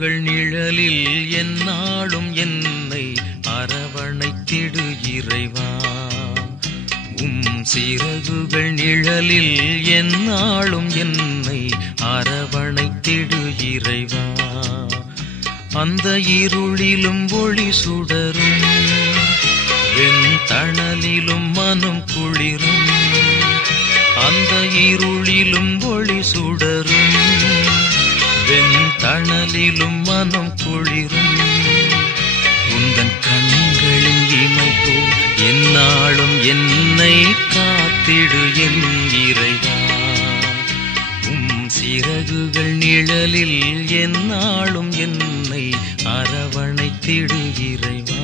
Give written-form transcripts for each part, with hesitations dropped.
சிறகுகள் நிழலில் எந்நாளும் என்னை அரவணைத்திடு இறைவா. சிறகுகள் நிழலில் எந்நாளும் என்னை அரவணைத்திடு இறைவா. அந்த இருளிலும் ஒளி சுடரும், வெண்தணலிலும் மனம் குளிரும். அந்த இருளிலும் ஒளி சுடரும், வெண்தணலிலும் மனம் குளிரும். உந்தன் கண்களின் இமைப்போ எந்நாளும் என்னை காத்திடு என் இறைவா. சிறகுகள் நிழலில் எந்நாளும் என்னை அரவணைத்திடு இறைவா.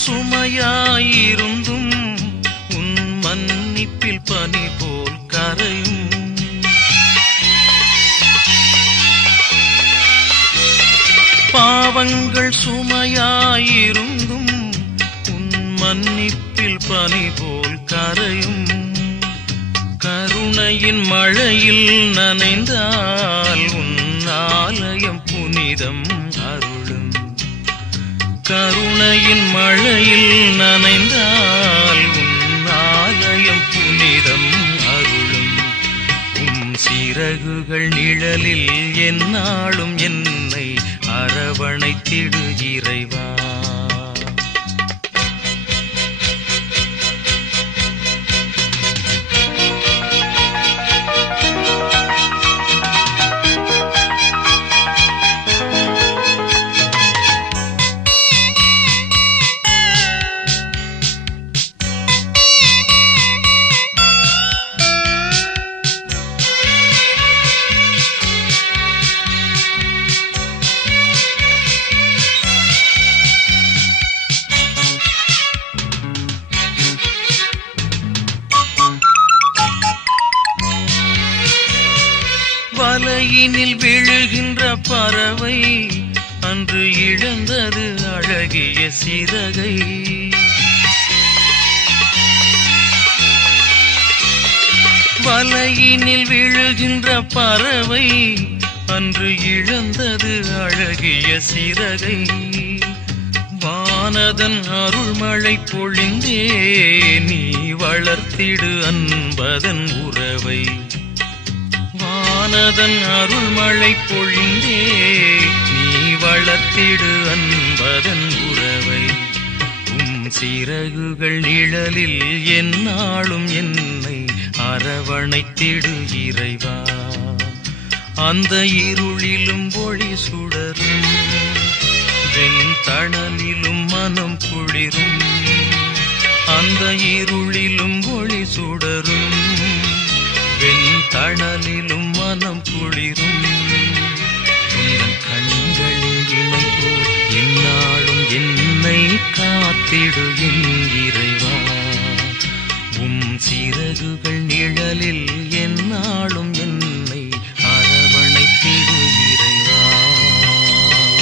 சுமையாயிருந்தும் உன் மன்னிப்பில் பனி போல் கரையும். பாவங்கள் சுமையாயிருந்தும் உன் மன்னிப்பில் பனி போல் கரையும். கருணையின் மழையில் நனைந்தால் உன் ஆலயம் புனிதம் அருளும். கருணையின் மழையில் நனைந்தால் உன் ஆலயம் புனிதம் அருளும். சிறகுகள் நிழலில் எந்நாளும் என்னை அரவணைத்திடு இறைவா. வலையினில் விழுகின்ற பறவை அன்று இழந்தது அழகிய சிறகை. வலையினில் விழுகின்ற பறவை அன்று இழந்தது அழகிய சிறகை. வானதன் அருள்மழை பொழிந்தே நீ வளர்த்திடு அன்பதன் உறவை. வானதன் அருள்மழை பொழிந்தே நீ வளர்த்திடு அன்பதன் உறவை. சிறகுகள் நிழலில் எந்நாளும் என்னை அரவணைத்திடு இறைவா. அந்த இருளிலும் ஒளி சுடரும், வெண்தணலிலும் மனம் குளிரும். அந்த இருளிலும் ஒளி சுடரும், வெண்தணலிலும் மனம் குளிரும். உந்தன் கண்களின் இமைப்போ எந்நாளும் என்னை காத்திடு என் இறைவா. சிறகுகள் நிழலில்